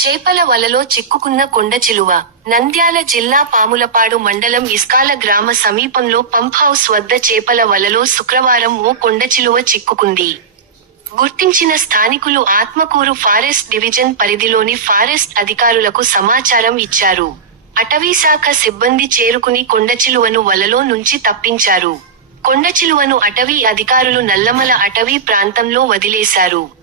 చేపల వలలో చిక్కుకున్న కొండచిలువ. నంద్యాల జిల్లా పాములపాడు మండలం ఇస్కాల గ్రామ సమీపంలో పంప్ హౌస్ వద్ద చేపల వలలో శుక్రవారం ఓ కొండచిలువ చిక్కుకుంది. గుర్తించిన స్థానికులు ఆత్మకూరు ఫారెస్ట్ డివిజన్ పరిధిలోని ఫారెస్ట్ అధికారులకు సమాచారం ఇచ్చారు. అటవీశాఖ సిబ్బంది చేరుకుని కొండచిలువను వలలో నుంచి తప్పించారు. కొండచిలువను అటవీ అధికారులు నల్లమల అటవీ ప్రాంతంలో వదిలేశారు.